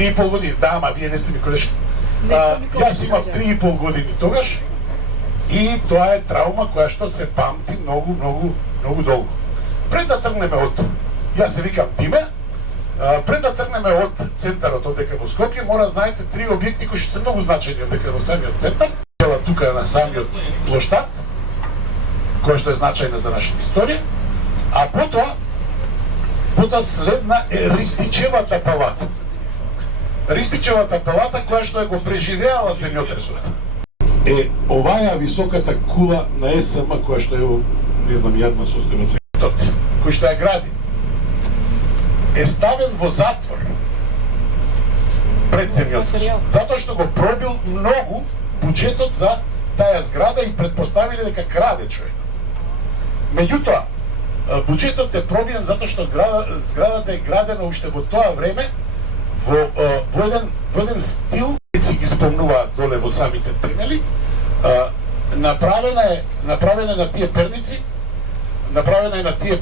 3,5 години, да, ама вие не сте ми колешки. Јас имав 3,5 години тогаш и тоа е траума која што се памти многу долго. Пред да тргнеме од, јас се викам Диме, пред да тргнеме од центарот овдека во Скопје, мора знаете 3 објекти кои што се многу значајни овдека во самиот центар. Тука на самиот плоштад, која што е значајна за нашата историја, а потоа следна е Ристичевата палата. Ристичевата палата која што го преживеала земјотресот. Е оваа високата кула на СМ која што е, не знам, јадна состојба сега, кој што ја гради, е ставен во затвор пред земјотресот, затоа што го пробил многу буџетот за таа зграда и предпоставиле дека краде човек. Меѓутоа, буџетот е пробиен затоа што зградата е градена уште во тоа време во еден стил, си ги спомнуваат доле во самите темели, направена е на тие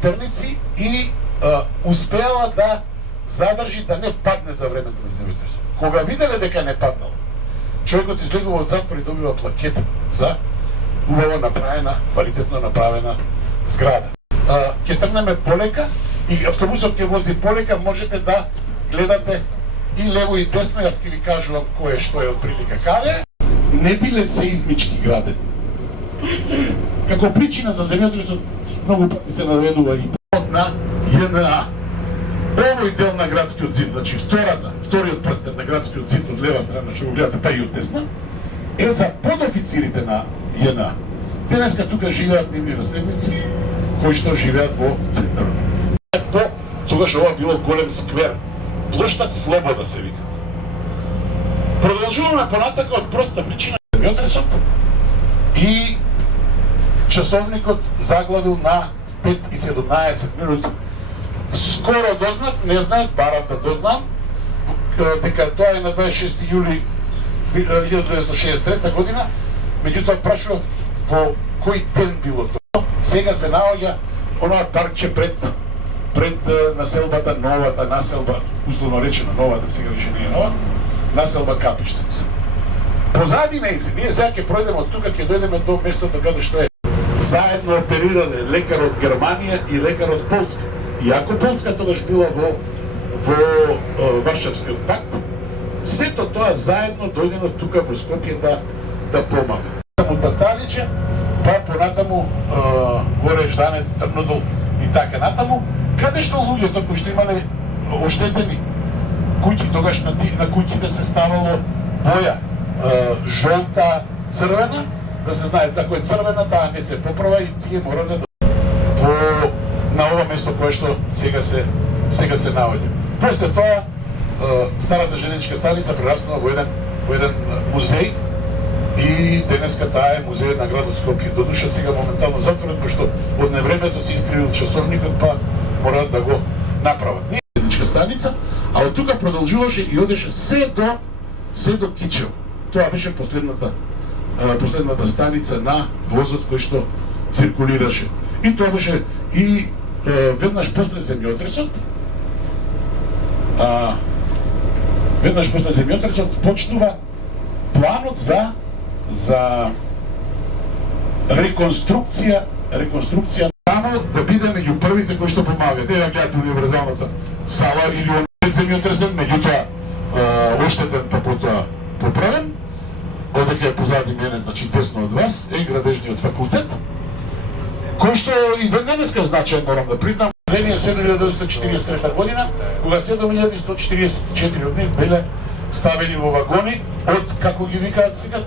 перници, и успеала да задржи да не падне за времето на земјотресот. Кога виделе дека не паднал, човекот излегува од затвор и добива плакета за убаво направена, квалитетно направена зграда. Ќе тргнеме полека и автобусот ќе вози полека, можете да гледате и лево и десно, јас ќе ви кажувам кое што е од прилика каде. Не биле сеизмички градени. Како причина за земјотресот многу пати се наведува и на ЈНА. Овој дел на градскиот зид, значи вториот прстен на градскиот зид од лева страна, што го гледате, па и од десна, е за подофицирите на ЈНА. Денеска тука живеат нивни наследници, кои што живеат во центарот. Тогаш ова било голем сквер. Плоштад Слобода се вика. Продолжуваме понатака од проста причина земјотресот и часовникот заглавил на 5:17 минути. Скоро дознав, не знаев, барам да дознам, дека тоа е на 26 јули 1963 година, меѓутоа прашував во кој ден било тоа. Сега се наоѓа онова паркче пред населбата, новата населба, условно речено новата, сега више не е нова, населба Капиштец. Позади нејзе, ние сега ќе пројдеме од тука, ќе дојдеме до местото каде што е. Заедно оперирале лекар од Германија и лекар од Полска. Иако Полска тогаш била во Варшавскиот пакт, сето тоа заедно дојдено тука во Скопје да помага. Таму Тафталиџе, па понатаму горе Жданец, Трнодол и така натаму, каде што луѓето кои што имале оштетени куќи, тогаш на куќите се ставало боја жолта, црвена, да се знае за кој е црвена, таа не се поправа и тие морале на ова место кое што сега се наоѓа. После тоа старата женечка станица прераснува во еден музеј и денеска таа е музеј на градот Скопје. Додуша сега моментално затворен, кој што од невремето се искривил часовникот, па мораат да го направат. Не е женечка станица, а од тука продолжуваше и одеше се до Кичево. Тоа беше последната станица на возот кој што циркулираше. И тоа беше и веднаш после земјотресот, почнува планот за реконструкција само да биде меѓу првите кои што помагаат. Ева гледате универзалната сала или пред земјотресот, меѓутоа оштетен, па потоа поправен. Одека е позади мене, значи десно од вас, е градежниот факултет, кој што и до денеска значаен, морам да признам. Линија 1943 година, кога 7144 од нив биле ставени во вагони од, како ги викаат сега,